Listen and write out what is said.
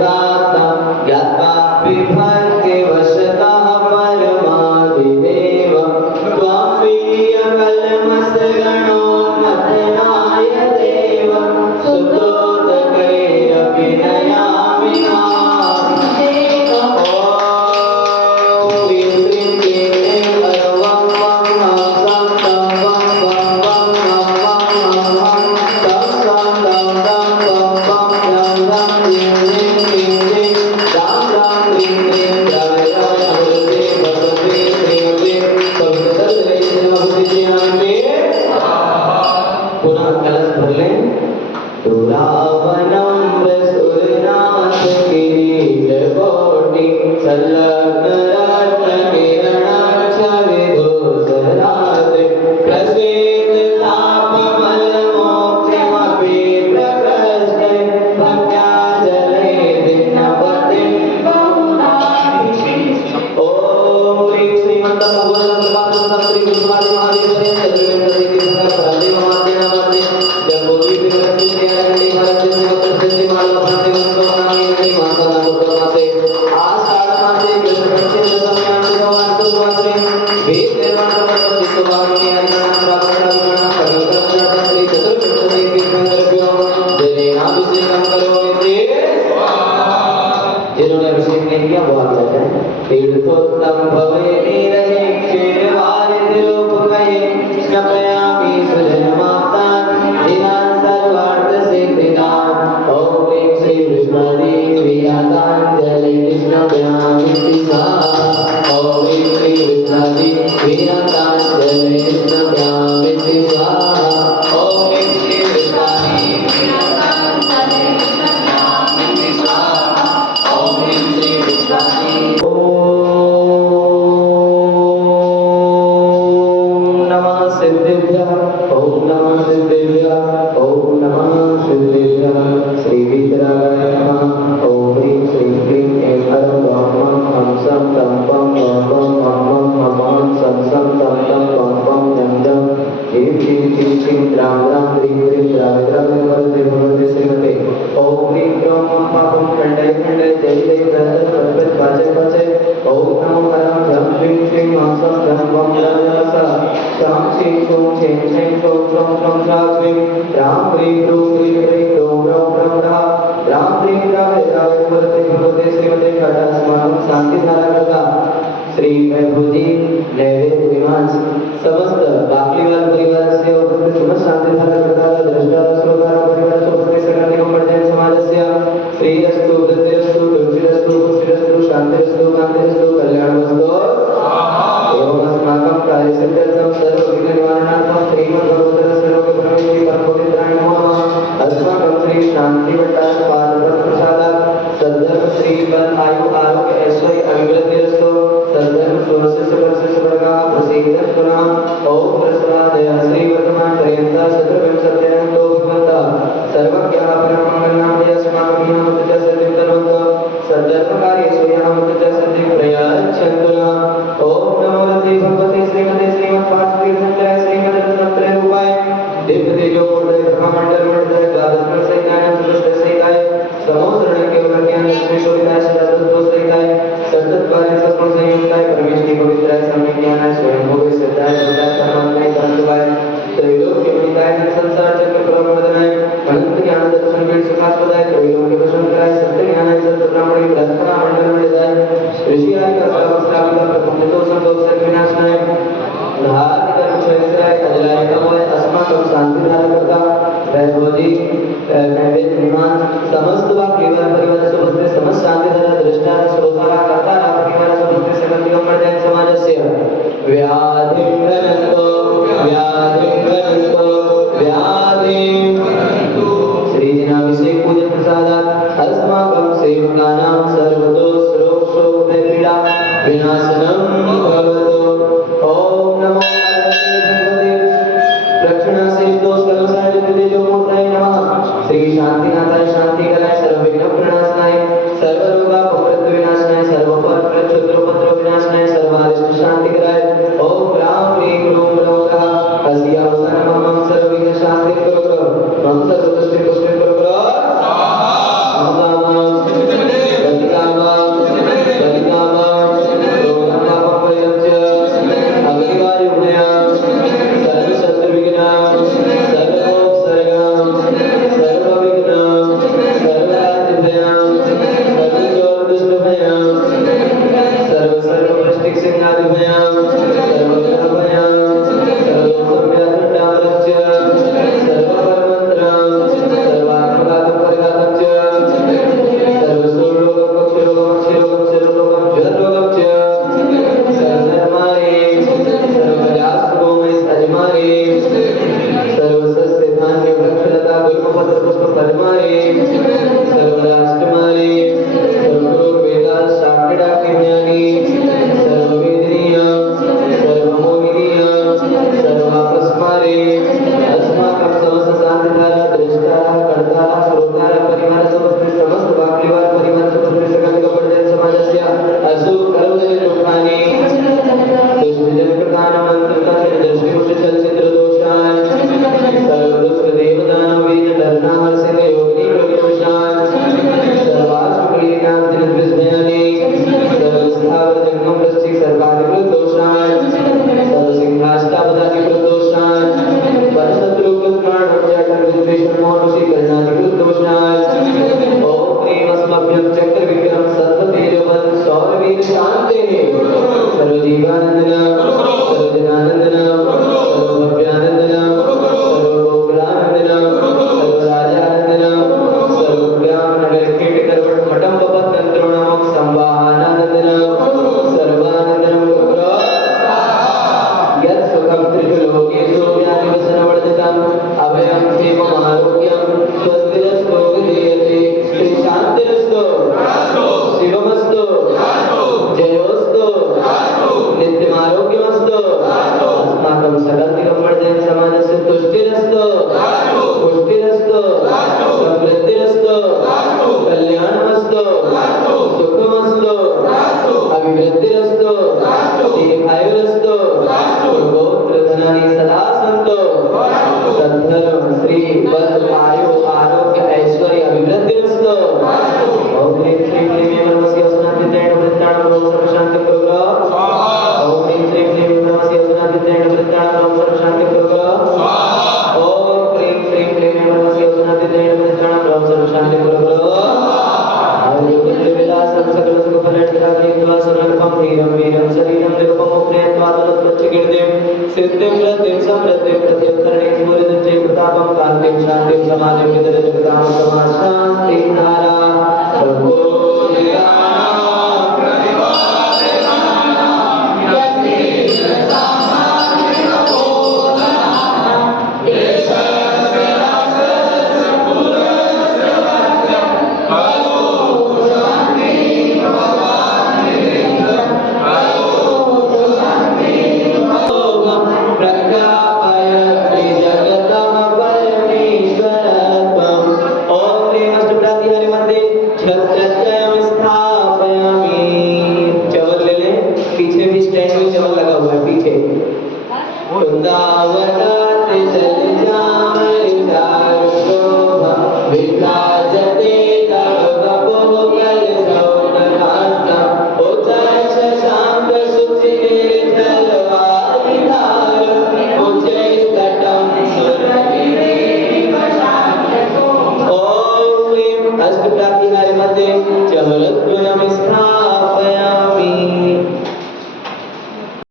दाता ज्ञात्वा विभक्ति वशतः परमाधिदेव त्वमेव कल्मषगणोन्मथनाय देव सुतोदकैरपि नयामि जिन्होंने अभिषेक नहीं किया वो आगे आ जाए। तीर्थोत्तम भवे नीरजे क्षीरवारिधि रूपकये स्नपयामि सुजनमातान् दीनान् सर्वार्थ सिद्धिदान्। ओम ह्रीं श्रीं विष्णुदेव्याताञ्जलि स्नपयामि स्वाहा। ओम ह्रीं श्रीं विष्णुदेव्याताञ्जलि स्नपयामि स्वाहा। ओम ह्रीं श्रीं श्री वैभवजी नैवेद्य विमान समस्त बाकलीवाल परिवार से उपस्थित समस्त शांति धारा करता दृष्टा श्रोता परिवार से उपस्थित सगळे मंडळ समाजस्य श्रीरस्तु वृद्धिरस्तु तुलसीरस्तु पुष्टिरस्तु शांतिरस्तु कांतिरस्तु कल्याणमस्तु एवं अस्माकं कार्यसिद्ध्यर्थं सर्वविघ्न निवारणार्थं श्रीमद्भगवतः सर्वप्रभवे परमपवित्राय नमः। अस्माकं श्री शांति भट्टार पादवत् प्रसादात् सद्धर्म श्री बल आयु आरोग्य ऐश्वर्य अभिवृद्धिरस्तु सद्धर्म सुवर्षस्य वर्षस्य वर्गा प्रसीदत् पुनः ओम प्रसादय श्री वर्तमान पर्यंत शतविंशत्यनन्तो भगवन्तः सर्वज्ञः परममङ्गलनामय अस्माकं यमतः सद्यन्तरवन्त सद्धर्म कार्येषु यमतः सद्य प्रयाच्छन्तु ओम नमो भगवते श्रीमते श्रीमद्भागवते श्रीमद् रत्नत्रय रूपाय दिव्य तेजोमूर्तये ब्रह्मांड मंडल द्वादश सहिताय चतुष्ट सहिताय समोसरण केवल ज्ञान लक्ष्मी शोभिताय सदातत्व सहिताय सततवारे सत्व संयुक्ताय परमेश्वरी पवित्राय समिज्ञानाय स्वयं भोगे सिद्धाय सदाय परमात्माय परमत्वाय त्रैलोक्य विदिताय संसार चक्र प्रवर्तनाय अनंत ज्ञान दर्शन वेद सुखास्पदाय त्रैलोक्य वशंकराय सत्य ज्ञानाय सत्य ब्राह्मणी प्रार्थना मंडल मंडलाय ऋषि आदि का सर्वस्तापिता प्रपंचतो संतोष विनाशनाय धार्मिक कर्म चरित्राय अजलाय तमोय अस्माकं शांति धारा करता वैभवजी नैवेद्य विमान समस्त परिवार से उपस्थित समस्त शांति धारा दृष्टा श्रोता करता परिवार से उपस्थित सकल मंडळ समाजस्य व्याधिं गणन्तो श्रीजनाभिषेक पूजन प्रसादात् अस्माकं सेवकानां सर्वदोष रोग शोक पीड़ा विनाशनं भवतु। ओम नमो भगवते प्रक्षणा से दोष कलशाय तेजो मूर्तये नमः। श्री शांतिनाथाय शांति कराय सर्व विघ्न प्रणाशनाय सर्व रोग अपराध विनाशनाय सर्व पर क्षुद्रोपद्रव विनाशनाय सर्वारिष्ट शांति कराय ओम राम ह्रीं ह्रूं नमः अस्या वसनमं सर्व विघ्न शांति करो मम सर्व दुष्ट पुष्ट करो स्वाहा। अष्टप्रातिहार मध्ये चमलत्वनमस्था